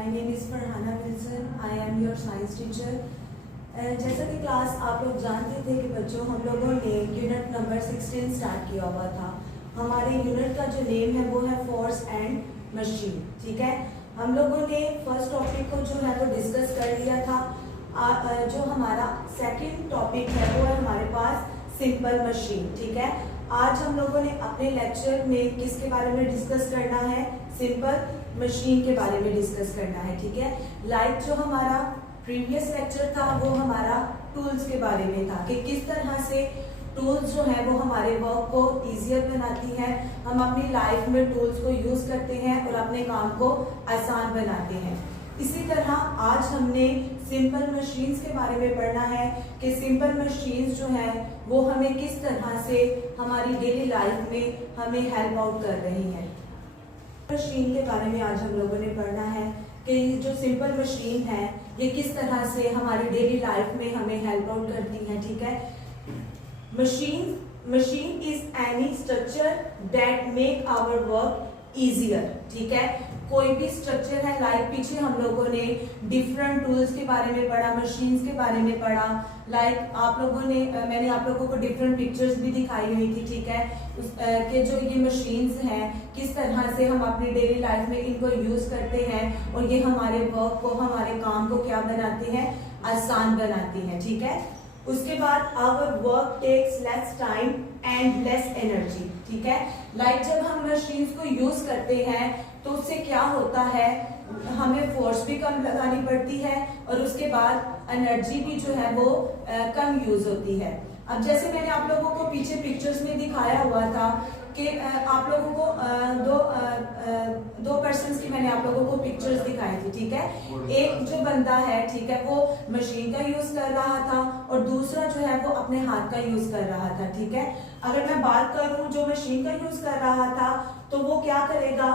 My name is Farhana Wilson. I am your science teacher. जैसा कि class आप लोग जानते थे कि बच्चों हम लोगों ने यूनिट नंबर 16 स्टार्ट किया हुआ था। हमारे यूनिट का जो नेम है वो है फोर्स एंड मशीन। ठीक है, हम लोगों ने फर्स्ट टॉपिक को जो है वो डिस्कस कर लिया था। जो हमारा सेकंड टॉपिक है वो है हमारे पास सिंपल मशीन। ठीक है, आज हम लोगों ने अपने लेक्चर में किसके बारे में डिस्कस करना है? सिंपल मशीन के बारे में डिस्कस करना है। ठीक है, लाइक जो हमारा प्रीवियस लेक्चर था वो हमारा टूल्स के बारे में था कि किस तरह से टूल्स जो है वो हमारे वर्क को इजियर बनाती है। हम अपनी लाइफ में टूल्स को यूज करते हैं और अपने काम को आसान बनाते हैं। इसी तरह आज हमने सिंपल मशीन्स के बारे में पढ़ना है कि सिंपल मशीन्स जो है वो हमें किस तरह से हमारी डेली लाइफ में हमें हेल्प आउट कर रही है। मशीन के बारे में आज हम लोगों ने पढ़ना है कि जो सिंपल मशीन है ये किस तरह से हमारी डेली लाइफ में हमें हेल्प आउट करती है। ठीक है, machine is any structure that make our work easier. ठीक है, कोई भी स्ट्रक्चर है, लाइक पीछे हम लोगों ने डिफरेंट टूल्स के बारे में पढ़ा, मशीन्स के बारे में पढ़ा। लाइक आप लोगों ने मैंने आप लोगों को डिफरेंट पिक्चर्स भी दिखाई हुई थी। ठीक है, कि जो ये मशीन्स हैं किस तरह से हम अपनी डेली लाइफ में इनको यूज करते हैं और ये हमारे वर्क को, हमारे काम को क्या बनाती हैं? आसान बनाती हैं। ठीक है, उसके बाद our work takes less time and less energy. ठीक है, लाइक जब हम मशीन्स को यूज करते हैं तो उससे क्या होता है, हमें फोर्स भी कम लगानी पड़ती है और उसके बाद एनर्जी भी जो है वो कम यूज होती है। अब जैसे मैंने आप लोगों को पीछे पिक्चर्स में दिखाया हुआ था कि आप लोगों को दो पर्सन्स की मैंने आप लोगों को पिक्चर्स दिखाई थी। ठीक है, एक जो बंदा है, ठीक है, वो मशीन का यूज कर रहा था और दूसरा जो है वो अपने हाथ का यूज कर रहा था। ठीक है, अगर मैं बात करूं जो मशीन का यूज कर रहा था तो वो क्या करेगा,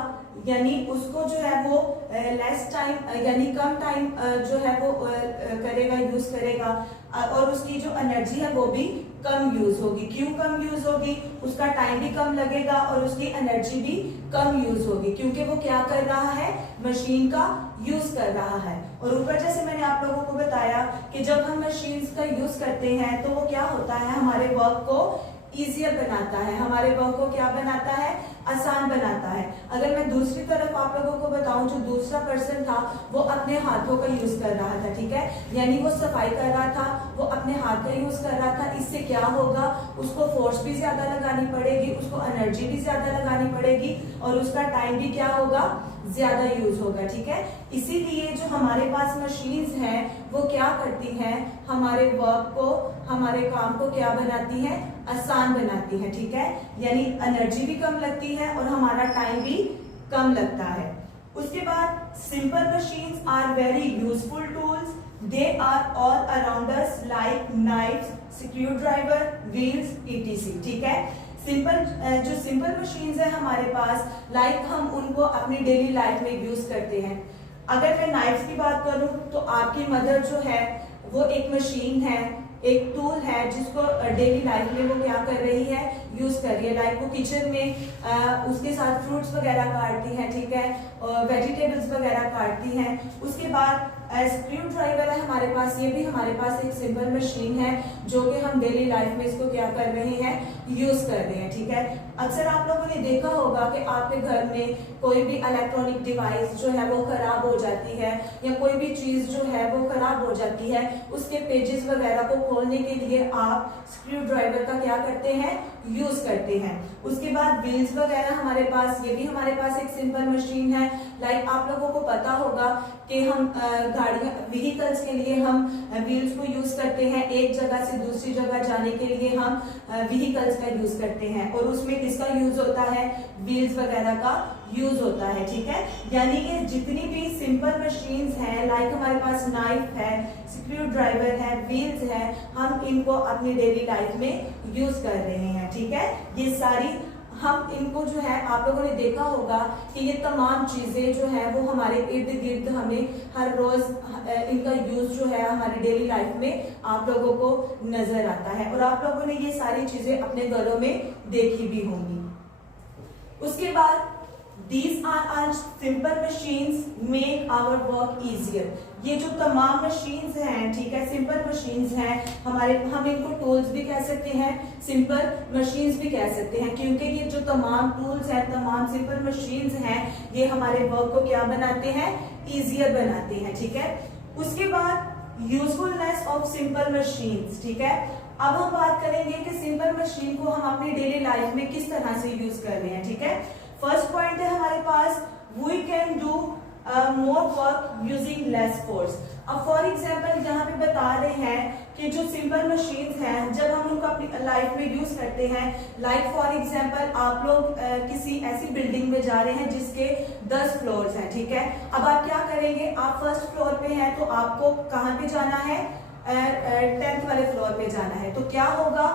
यानी उसको जो है वो लेस टाइम यानी कम टाइम जो है वो करेगा, यूज करेगा और उसकी जो एनर्जी है वो भी कम यूज होगी। क्यों कम यूज होगी? उसका टाइम भी कम लगेगा और उसकी एनर्जी भी कम यूज होगी क्योंकि वो क्या कर रहा है? मशीन का यूज कर रहा है। और ऊपर जैसे मैंने आप लोगों को बताया कि जब हम मशीन्स का यूज करते हैं तो वो क्या होता है? हमारे वर्क को इजियर बनाता है, हमारे वर्क को क्या बनाता है? आसान बनाता है। अगर मैं दूसरी तरफ आप लोगों को बताऊं, जो दूसरा पर्सन था वो अपने हाथों का यूज कर रहा था। ठीक है, यानी वो सफाई कर रहा था, वो अपने हाथ का यूज कर रहा था। इससे क्या होगा? उसको फोर्स भी ज्यादा लगानी पड़ेगी, उसको एनर्जी भी ज्यादा लगानी पड़ेगी और उसका टाइम भी क्या होगा? ज्यादा यूज होगा। ठीक है, इसीलिए जो हमारे पास मशीन्स हैं वो क्या करती हैं? हमारे वर्क को, हमारे काम को क्या बनाती हैं? आसान बनाती है। ठीक है, यानी एनर्जी भी कम लगती है और हमारा टाइम भी कम लगता है। उसके बाद simple machines are very useful tools. They are all around us like knives, screwdriver, wheels, etc. ठीक है, जो सिंपल मशीन्स है हमारे पास, लाइक हम उनको अपनी डेली लाइफ में यूज करते हैं। अगर मैं नाइफ्स की बात करूं तो आपकी मदर जो है वो एक मशीन है, एक टूल है जिसको डेली लाइफ में वो क्या कर रही है? यूज कर रही है। लाइक वो किचन में उसके साथ फ्रूट्स वगैरह काटती है। ठीक है, और वेजिटेबल्स वगैरह काटती हैं। उसके बाद स्क्रू ड्राइवर है हमारे पास, ये भी हमारे पास एक सिंपल मशीन है जो कि हम डेली लाइफ में इसको क्या कर रहे हैं? यूज कर रहे हैं। ठीक है, अक्सर आप लोगों ने देखा होगा कि आपके घर में कोई भी इलेक्ट्रॉनिक डिवाइस जो है वो खराब हो जाती है या कोई भी चीज जो है वो खराब हो जाती है, उसके पेजेस वगैरह को खोलने के लिए आप स्क्रू ड्राइवर का क्या करते हैं? यूज करते हैं। उसके बाद व्हील्स वगैरह हमारे पास, ये भी हमारे पास एक सिंपल मशीन है। लाइक आप लोगों को पता होगा कि हम गाड़ियां, व्हीकल्स के लिए हम व्हील्स को यूज करते हैं। एक जगह से दूसरी जगह जाने के लिए हम व्हीकल्स का यूज करते हैं और उसमें किसका यूज होता है? व्हील्स वगैरह का यूज होता है। ठीक है, यानी कि जितनी भी सिंपल मशीन्स हैं, लाइक हमारे पास नाइफ है, स्क्रू ड्राइवर है, व्हील्स है, हम इनको अपनी डेली लाइफ में यूज कर रहे हैं। ठीक है, ये सारी हम इनको जो है, आप लोगों ने देखा होगा कि ये तमाम चीजें जो है वो हमारे इर्द गिर्द हमें हर रोज इनका यूज जो है हमारी डेली लाइफ में आप लोगों को नजर आता है और आप लोगों ने ये सारी चीजें अपने घरों में देखी भी होंगी। उसके बाद These are all simple machines make our work easier. ये जो तमाम मशीन्स हैं, ठीक है, सिंपल मशीन्स हैं हमारे, हम इनको टूल्स भी कह सकते हैं, सिंपल मशीन्स भी कह सकते हैं, क्योंकि ये जो तमाम टूल्स हैं, तमाम सिंपल मशीन्स हैं, ये हमारे वर्क को क्या बनाते हैं, इजियर बनाते हैं, ठीक है। उसके बाद यूजफुलनेस ऑफ सिंपल मशीन्स, ठीक है। अब हम बात करेंगे कि सिंपल मशीन को हम अपनी डेली लाइफ में किस तरह से यूज कर रहे हैं, ठीक है। फर्स्ट पॉइंट है हमारे पास, we can do more work using less force. अब फॉर एग्जाम्पल यहाँ पे बता रहे हैं कि जो सिंपल मशीन्स हैं, जब हम उनको अपनी लाइफ में यूज करते हैं, लाइक फॉर एग्जाम्पल आप लोग किसी ऐसी बिल्डिंग में जा रहे हैं जिसके 10 फ्लोर्स हैं, ठीक है। अब आप क्या करेंगे, आप फर्स्ट फ्लोर पे हैं तो आपको कहाँ पे जाना है, 10th वाले फ्लोर पे जाना है, तो क्या होगा,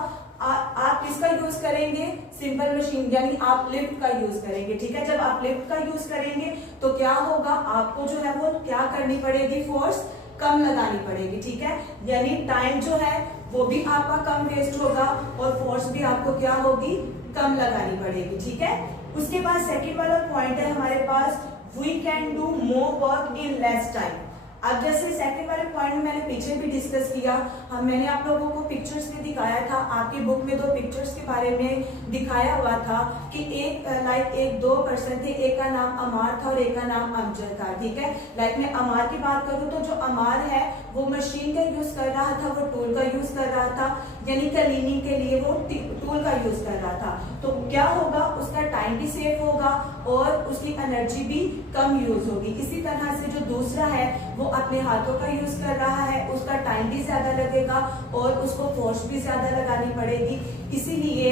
आप किसका यूज करेंगे, सिंपल मशीन, यानी आप लिफ्ट का यूज करेंगे, ठीक है। जब आप लिफ्ट का यूज करेंगे तो क्या होगा, आपको जो है वो क्या करनी पड़ेगी, फोर्स कम लगानी पड़ेगी, ठीक है। यानी टाइम जो है वो भी आपका कम वेस्ट होगा और फोर्स भी आपको क्या होगी, कम लगानी पड़ेगी, ठीक है। उसके बाद सेकंड वाला पॉइंट है हमारे पास, we can do more work in less time. अब जैसे सेकंड वाले पॉइंट में मैंने पीछे भी डिस्कस किया, मैंने आप लोगों को पिक्चर्स में दिखाया था, आपकी बुक में 2 पिक्चर्स के बारे में दिखाया हुआ था कि एक 2 पर्सन थे, एक का नाम अमार था और एक का नाम अमजद था, ठीक है। लाइक मैं अमार की बात करूं तो जो अमार है वो मशीन का यूज कर रहा था, वो टूल का यूज कर रहा था, यानी क्लीनिंग के लिए वो टूल का यूज कर रहा था, तो क्या होगा, उसका टाइम भी सेव होगा और उसकी एनर्जी भी कम यूज होगी। इसी तरह से जो दूसरा है वो अपने हाथों का यूज कर रहा है, उसका टाइम भी ज्यादा लगेगा और उसको फोर्स भी ज्यादा लगानी पड़ेगी। इसीलिए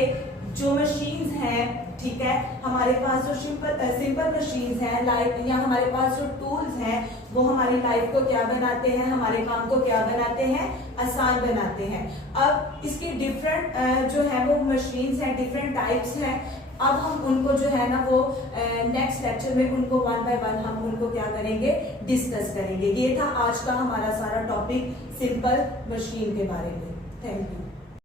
जो मशीन्स हैं, ठीक है, हमारे पास जो सिंपल मशीन्स हैं, लाइक या हमारे पास जो टूल्स हैं, वो हमारी लाइफ को क्या बनाते हैं, हमारे काम को क्या बनाते हैं, आसान बनाते हैं। अब इसके डिफरेंट जो है वो मशीन्स हैं, डिफरेंट टाइप्स हैं। अब हम उनको जो है ना वो नेक्स्ट लेक्चर में उनको 1 बाय 1 हम उनको क्या करेंगे, डिस्कस करेंगे। ये था आज का हमारा सारा टॉपिक सिंपल मशीन के बारे में। Thank you.